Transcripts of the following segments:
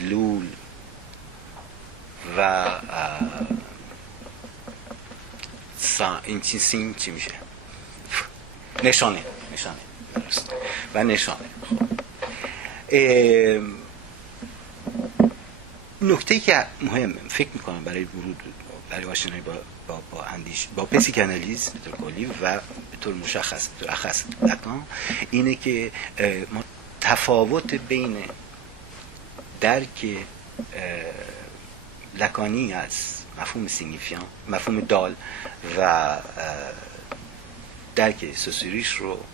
مدلول و این سین چی میشه؟ نشانه درست. و نشانه. نکته که مهم فکر میکنم برای ورود برای آشنایی با اندیش با پسیکانالیز به طور کلی و به طور مشخص به طور اخص لکان اینه که ما تفاوت بین درک لکانی از مفهوم سیگنیفیان، مفهوم دال و درک سوسوریش رو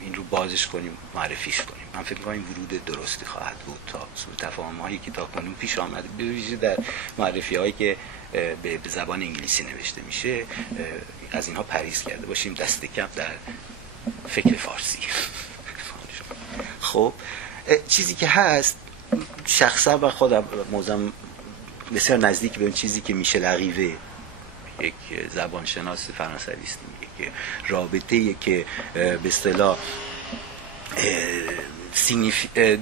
این رو بازش کنیم، معرفیش کنیم. من فکر می‌کنم این ورود درستی خواهد بود تا سوء تفاهم‌هایی که تا کنون پیش آمده به ویژه در معرفی‌هایی که به زبان انگلیسی نوشته میشه از اینها پرهیز کرده باشیم، دست کم در فکر فارسی. خب چیزی که هست شخصا و خودم موضوعم بسیار نزدیک به اون چیزی که میشل عقیوه یک زبانشناس فرانسویست میگه که رابطه‌ای که به اصطلاح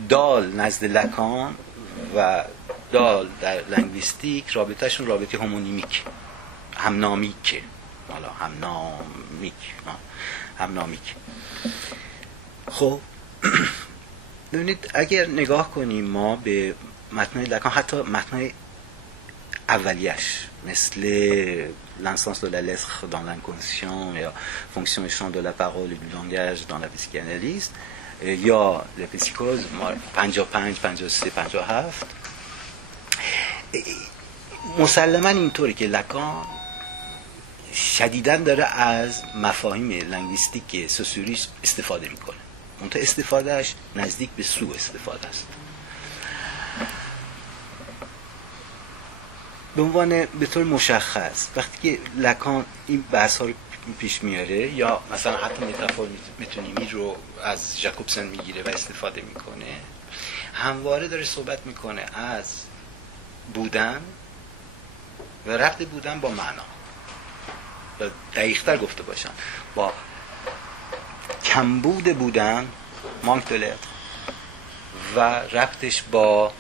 دال نزد لکان و دال در لنگویستیک رابطهشون رابطه هومونیمیک همنامیک خب ببینید اگر نگاه کنیم ما به متن‌های لکان، حتی متن‌های اولیش مثل l'instance de la lettre dans l'inconscient یا fonction et champ de la parole et du langage dans la psychanalyse یا la psychose 55 53 57 مسلماً اینطوری که لکان شدیداً داره از مفاهیم لنگویستیک سوسیوریسم استفاده میکنه، منتها استفادهش نزدیک به سوء استفاده است. به عنوان به طور مشخص وقتی که لکان این بحث ها رو پیش میاره یا مثلا حتی متافور متونیمی رو از ژاکوبسن میگیره و استفاده میکنه، همواره داره صحبت میکنه از بودن و ربط بودن با معنا، و دقیق‌تر گفته باشم با کمبود بودن مانک دو لتر و ربطش با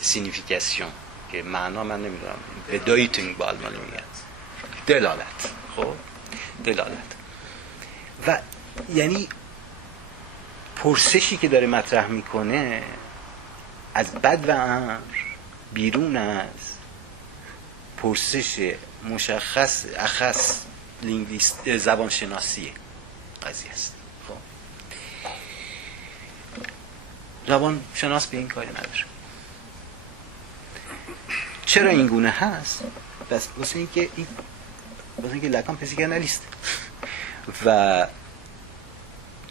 سینیفیکاسیون که معنا من نمیدونم به دایتینگ با آلمانی میگن دلالت. خب دلالت و یعنی پرسشی که داره مطرح میکنه از بد و امر بیرون از پرسش مشخص اخص لینگویست زبان شناسی قضیه است. خب زبان شناس به این کاری نداره. چرا این گونه هست؟ بس واسه اینکه لکان پسیکانالیست و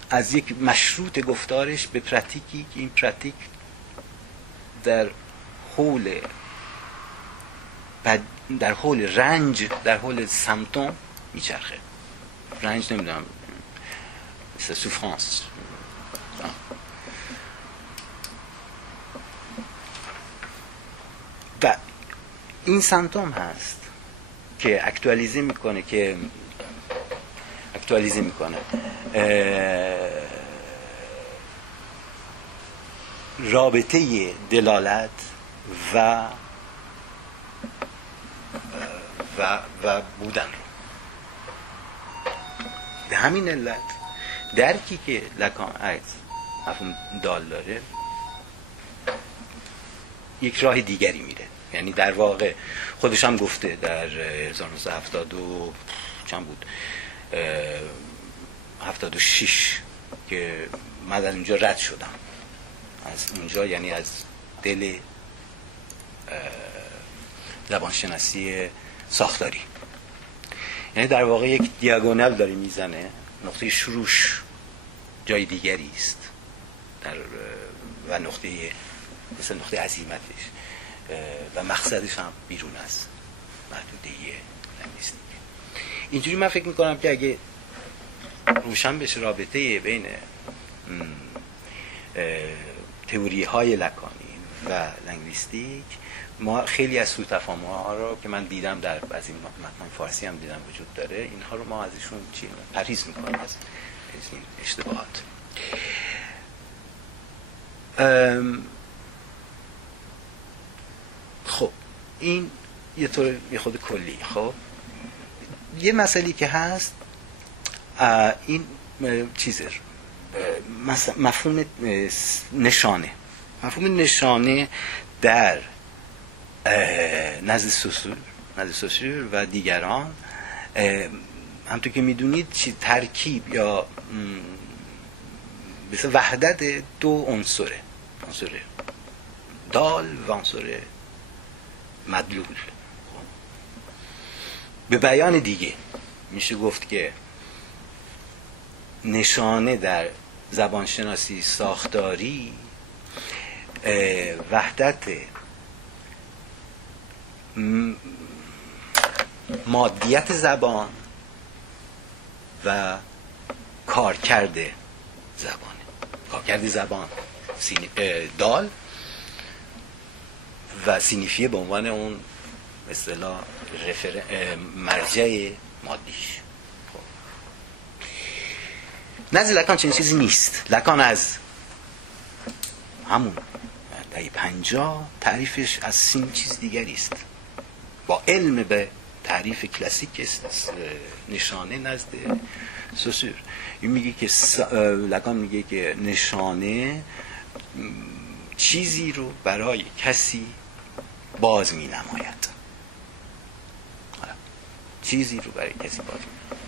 از یک مشروط گفتارش به پراتیکی که این پراتیک در حول رنج، در حول سمتوم میچرخه. رنج نمیدونم مثل سوفرانس و این سمتوم هست که اکتوالیزه میکنه رابطه دلالت و بودن. به همین علت درکی که لکان از مفهوم دال داره یک راه دیگری میره. یعنی در واقع خودش هم گفته در 1970 چند بود 76 که من در اونجا رد شدم از اونجا، یعنی از دل زبانشناسی ساختاری. یعنی در واقع یک دیاگونال داره میزنه، نقطه شروعش جای دیگری است و مثل نقطه عزیمتش و مقصدش هم بیرون از محدوده لنگویستیک. اینجوری من فکر میکنم که اگه روشن بشه رابطه بین تئوری های لکانی و لنگویستیک، ما خیلی از سوءتفاهم‌ها رو که من دیدم در بعضی متن فارسی هم دیدم وجود داره، اینها رو ما ازشون پرهیز میکنیم از این اشتباهات. این یه طور یه خود کلی. خب یه مسئله که هست این چیزه، مفهوم نشانه. مفهوم نشانه در نزد سوسور و دیگران همونطور که میدونید ترکیب یا مثل وحدت دو عنصره، عنصر دال و عنصر مدلول. به بیان دیگه میشه گفت که نشانه در زبانشناسی ساختاری وحدت مادیت زبان و کارکرد زبانه. کارکرد زبان دال و سینیفیه به عنوان اون اصطلاح مرجع مادیش. نزد لکان چنین چیزی نیست. لکان از همون دهه 50 تعریفش از سین چیز دیگری است. با علم به تعریف کلاسیک است نشانه نزد سوسور. این میگه که لکان میگه که نشانه چیزی رو برای کسی باز می نماید. چیزی رو برای کسی باز می نماید.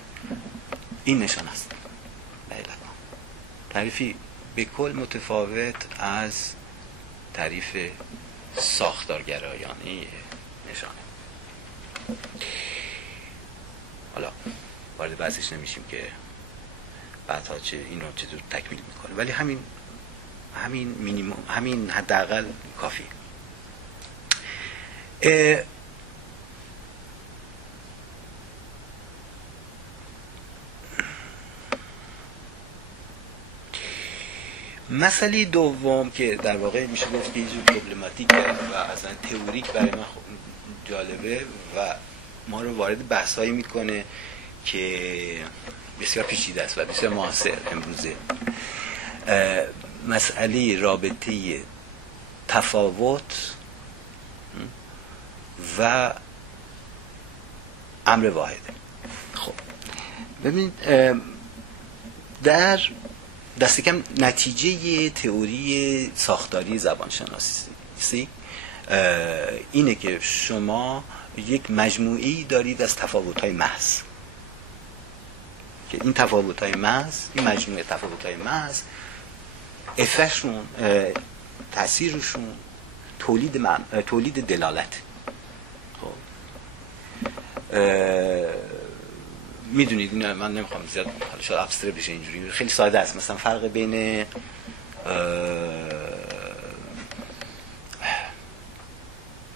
این نشان است. تعریفی به کل متفاوت از تعریف ساختارگرایانه نشانه. حالا وارد بحثش نمیشیم که بعدها این رو چطور تکمیل میکنه، ولی همین مینیمم، همین حداقل کافی. مسئله دوم که در واقع میشه گفت که یه جور پروبلماتیک و اصلا تئوریک برای من جالبه و ما رو وارد بحثایی میکنه که بسیار پیچیده است و بسیار معاصر امروزه. مسئله رابطه تفاوت و امر واحده. خب ببینید در دست کم نتیجه تئوری ساختاری زبانشناسی اینه که شما یک مجموعی دارید از تفاوت‌های محض، که این تفاوت‌های محض، این مجموعه تفاوت‌های محض افشون، تأثیرشون تولید دلالت. خب میدونید این من نمیخوام زیاد شاید ابستره بشه، اینجوری خیلی ساده است. مثلا فرق بین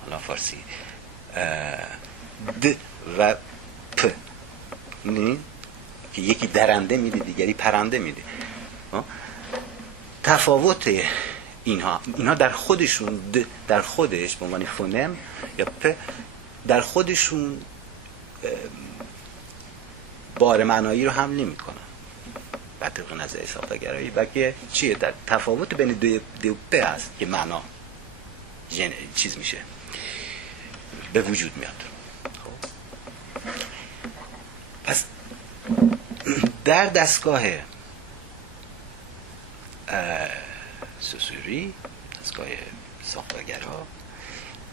حالا فارسی د و پ، که یکی درنده میده دیگری پرنده میده. تفاوت اینها در خودشون، در خودش به عنوان فونم یا پ در خودشون بار معنایی رو حمل نمی‌کنن بر طبق نظریه ساختارگرایی، بلکه چیه؟ در تفاوت بین دو پ هست که معنا چیز میشه، به وجود میاد. پس در دستگاه سوسوری، دستگاه ساختارگرا،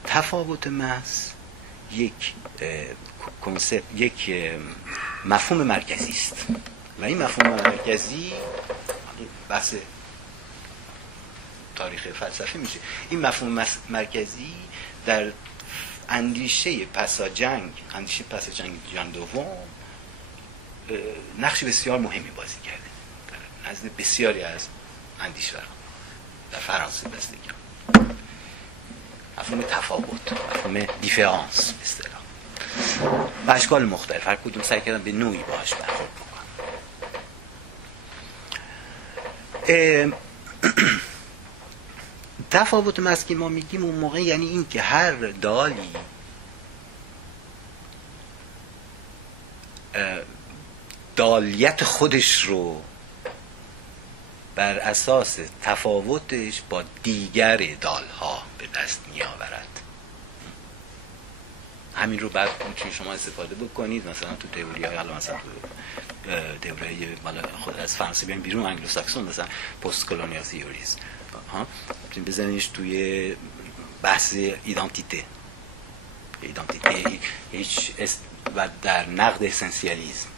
تفاوت محض یک کنسپت، یک مفهوم مرکزی است و این مفهوم مرکزی بحث تاریخ فلسفه میشه. این مفهوم مرکزی در اندیشه پس از جنگ جهان دوم نقش بسیار مهمی بازی کرده در نزد بسیاری از اندیشوران در فرانسه دستگی. مفهوم تفاوت، مفهوم دیفرانس به اصطلاح، به اشکال مختلف، هر کدوم سعی کردن به نوعی باهاش برخورد بکنن. تفاوت محض که ما میگیم اون موقع یعنی این که هر دالی دالیت خودش رو بر اساس تفاوتش با دیگر دالها به دست می آورد. همین رو بعد میتونید شما استفاده بکنید، مثلا تو تئوری‌های حالا مثلا تئوری خود از فرانسه بیان بیرون، انگلو ساکسون، مثلا پست کلونیال تئوریز ها، میتونید بزنیش توی بحث ایدانتیته هیچ و در نقد اسنسیالیسم